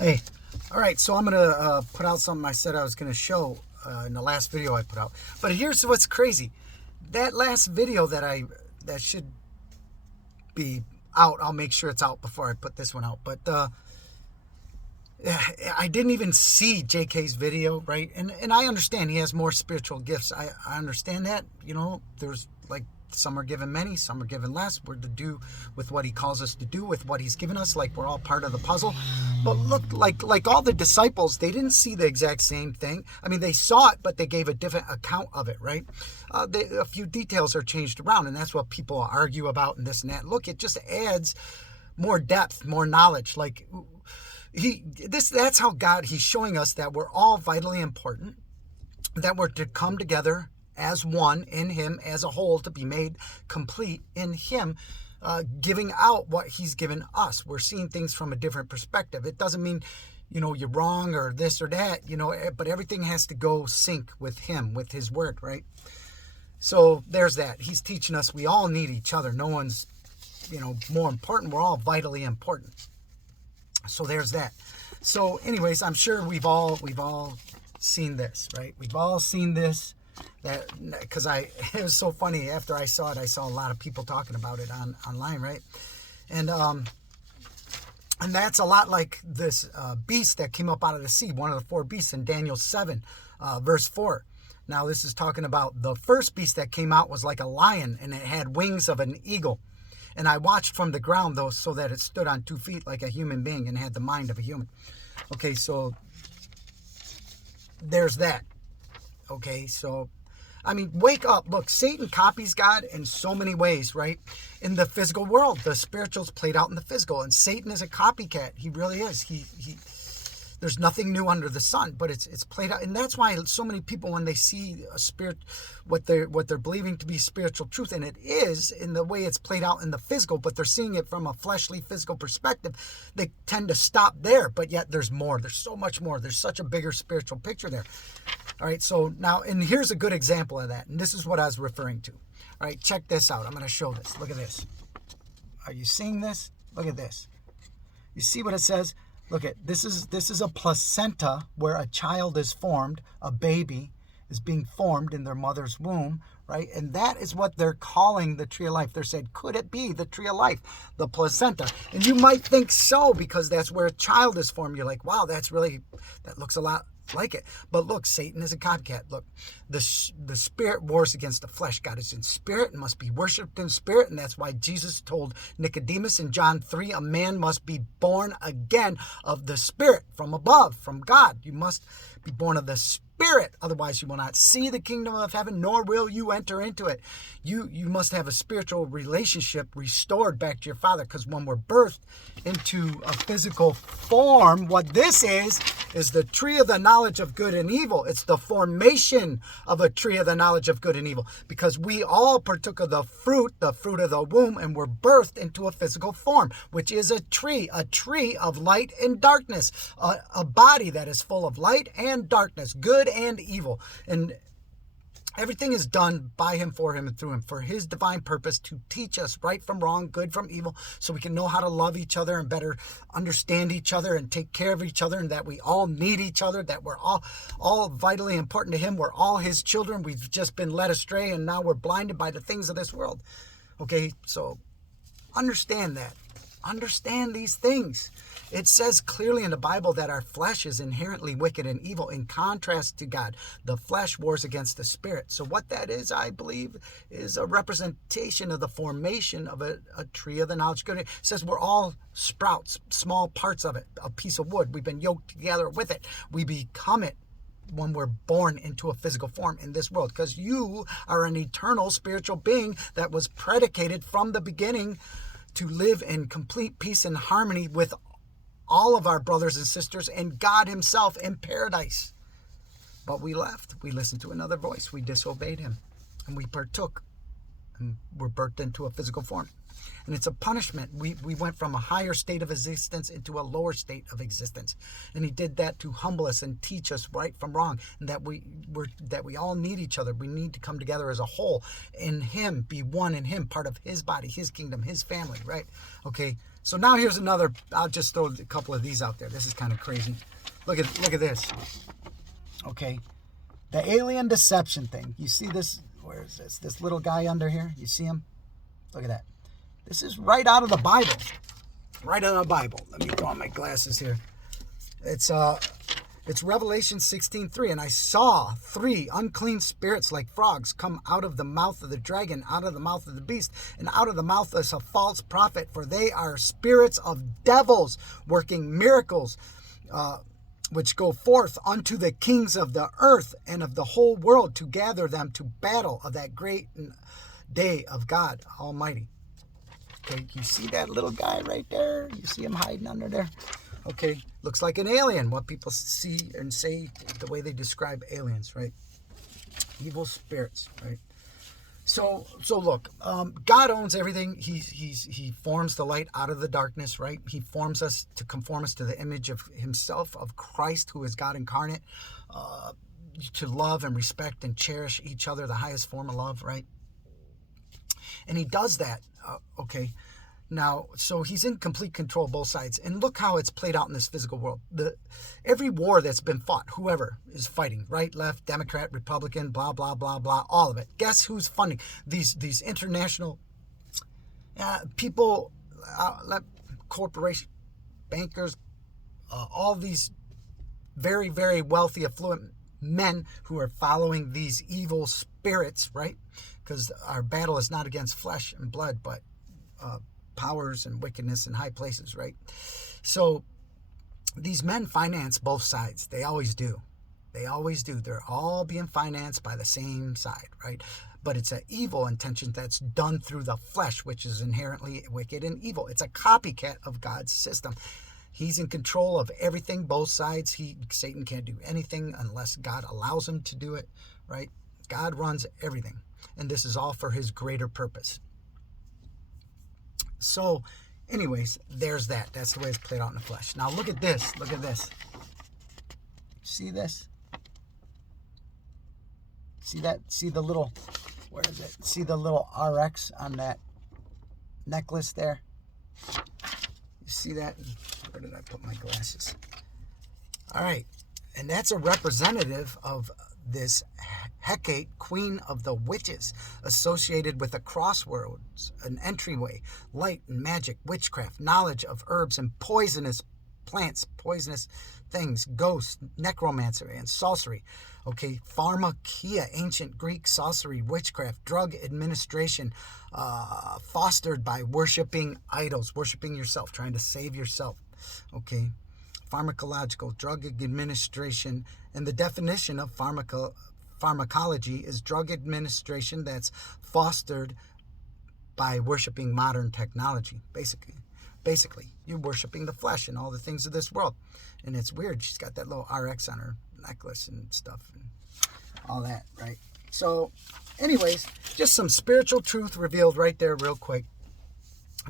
Hey, all right, so I'm going to put out something I said I was going to show in the last video I put out. But here's what's crazy. That last video that should be out, I'll make sure it's out before I put this one out. But I didn't even see JK's video, right? And I understand he has more spiritual gifts. I understand that. There's like some are given many, some are given less. We're to do with what he calls us to do, with what he's given us, like we're all part of the puzzle. But look, like all the disciples, they didn't see the exact same thing. I mean, they saw it, but they gave a different account of it, right? A few details are changed around, and that's what people argue about and this and that. Look, it just adds more depth, more knowledge. Like that's how he's showing us that we're all vitally important, that we're to come together as one in him, as a whole, to be made complete in him, giving out what he's given us. We're seeing things from a different perspective. It doesn't mean, you're wrong or this or that, but everything has to go sync with him, with his word, right? So there's that. He's teaching us we all need each other. No one's, more important. We're all vitally important. So there's that. So anyways, I'm sure we've all seen this, right? We've all seen this. That because it was so funny. After I saw it, I saw a lot of people talking about it online, right? And that's a lot like this beast that came up out of the sea, one of the four beasts in Daniel 7, verse 4. Now this is talking about the first beast that came out was like a lion, and it had wings of an eagle. And I watched from the ground, though, so that it stood on 2 feet like a human being and had the mind of a human. Okay, so there's that. Okay, so, I mean, wake up. Look, Satan copies God in so many ways, right? In the physical world, the spiritual's played out in the physical, and Satan is a copycat. He really is. There's nothing new under the sun, but it's played out, and that's why so many people, when they see a spirit, what they're believing to be spiritual truth, and it is in the way it's played out in the physical, but they're seeing it from a fleshly, physical perspective, they tend to stop there. But yet there's more. There's so much more. There's such a bigger spiritual picture there. All right, so now, and here's a good example of that, and this is what I was referring to. All right, check this out. I'm going to show this. Look at this. Are you seeing this? Look at this. You see what it says? Look at this is a placenta where a child is formed, a baby is being formed in their mother's womb, right? And that is what they're calling the tree of life. They're saying, could it be the tree of life, the placenta? And you might think so, because that's where a child is formed. You're like, wow, that looks a lot like it. But look, Satan is a copycat. Look, the spirit wars against the flesh. God is in spirit and must be worshipped in spirit, and that's why Jesus told Nicodemus in John 3, a man must be born again of the spirit, from above, from God. You must be born of the spirit, otherwise you will not see the kingdom of heaven, nor will you enter into it. You must have a spiritual relationship restored back to your Father, because when we're birthed into a physical form, what this is the tree of the knowledge of good and evil. It's the formation of a tree of the knowledge of good and evil, because we all partook of the fruit of the womb, and were birthed into a physical form, which is a tree of light and darkness, a body that is full of light and darkness, good and evil. And everything is done by him, for him, and through him, for his divine purpose, to teach us right from wrong, good from evil, so we can know how to love each other and better understand each other and take care of each other, and that we all need each other, that we're all vitally important to him. We're all his children. We've just been led astray, and now we're blinded by the things of this world. Okay, so understand that. Understand these things. It says clearly in the Bible that our flesh is inherently wicked and evil, in contrast to God. The flesh wars against the spirit. So what that is, I believe, is a representation of the formation of a tree of the knowledge of good. It says we're all sprouts, small parts of it, a piece of wood. We've been yoked together with it. We become it when we're born into a physical form in this world, because you are an eternal spiritual being that was predicated from the beginning to live in complete peace and harmony with all of our brothers and sisters and God himself in paradise. But we left. We listened to another voice. We disobeyed him, and we partook, and were birthed into a physical form. And it's a punishment. We went from a higher state of existence into a lower state of existence. And he did that to humble us and teach us right from wrong, and that we all need each other. We need to come together as a whole in him, be one in him, part of his body, his kingdom, his family, right? Okay, So now here's another. I'll just throw a couple of these out there. This is kind of crazy. Look at this. Okay, the alien deception thing. You see this? Where is this? This little guy under here. You see him? Look at that. This is right out of the Bible. Right out of the Bible. Let me throw on my glasses here. It's Revelation 16:3, and I saw 3 unclean spirits like frogs come out of the mouth of the dragon, out of the mouth of the beast, and out of the mouth of a false prophet, for they are spirits of devils working miracles, which go forth unto the kings of the earth and of the whole world to gather them to battle of that great day of God Almighty. Okay, you see that little guy right there? You see him hiding under there? Okay, looks like an alien, what people see and say, the way they describe aliens, right? Evil spirits, right? So look, God owns everything. He forms the light out of the darkness, right? He forms us to conform us to the image of himself, of Christ, who is God incarnate, to love and respect and cherish each other, the highest form of love, right? And he does that, okay? Now, so he's in complete control of both sides. And look how it's played out in this physical world. Every war that's been fought, whoever is fighting, right, left, Democrat, Republican, blah, blah, blah, blah, all of it. Guess who's funding these international people, corporations, bankers, all these very, very wealthy, affluent men who are following these evil spirits, right? Because our battle is not against flesh and blood, but powers and wickedness in high places, right? So these men finance both sides. They always do. They always do. They're all being financed by the same side, right? But it's an evil intention that's done through the flesh, which is inherently wicked and evil. It's a copycat of God's system. He's in control of everything, both sides. Satan can't do anything unless God allows him to do it, right? God runs everything. And this is all for his greater purpose. So, anyways, there's that. That's the way it's played out in the flesh. Now, look at this. Look at this. See this? See that? See the little, where is it? See the little RX on that necklace there? You see that? Where did I put my glasses? All right. And that's a representative of this Hecate, queen of the witches, associated with the crossroads, an entryway, light and magic, witchcraft, knowledge of herbs and poisonous plants, poisonous things, ghosts, necromancy, and sorcery. Okay, pharmakia, ancient Greek sorcery, witchcraft, drug administration, fostered by worshiping idols, worshiping yourself, trying to save yourself. Okay, pharmacological, drug administration, and the definition of pharmacology is drug administration that's fostered by worshiping modern technology, basically you're worshiping the flesh and all the things of this world. And it's weird, she's got that little RX on her necklace and stuff and all that, right? So anyways, just some spiritual truth revealed right there real quick,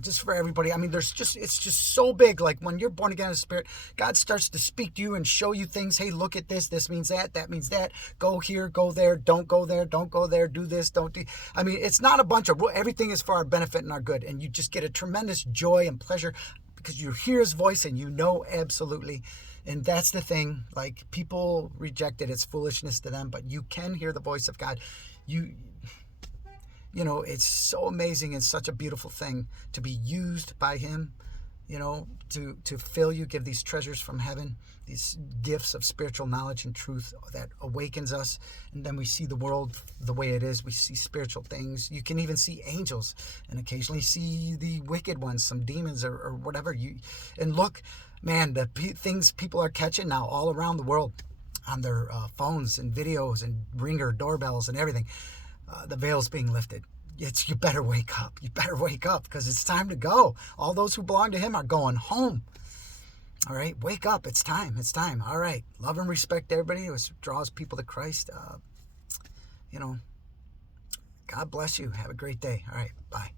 just for everybody. I mean, it's just so big. Like when you're born again in the Spirit, God starts to speak to you and show you things. Hey, look at this. This means that. That means that. Go here, go there. Don't go there. Don't go there. Do this. Don't do. I mean, it's not a bunch of everything is for our benefit and our good. And you just get a tremendous joy and pleasure because you hear his voice and you know absolutely. And that's the thing. Like people reject it. It's foolishness to them. But you can hear the voice of God. You know, it's so amazing and such a beautiful thing to be used by him, you know, to fill you, give these treasures from heaven, these gifts of spiritual knowledge and truth that awakens us. And then we see the world the way it is. We see spiritual things. You can even see angels and occasionally see the wicked ones, some demons or whatever. And look, man, the things people are catching now all around the world on their phones and videos and Ringer doorbells and everything. The veil's being lifted. You better wake up. You better wake up because it's time to go. All those who belong to him are going home. All right, wake up. It's time. It's time. All right, love and respect everybody who draws people to Christ. You know, God bless you. Have a great day. All right, bye.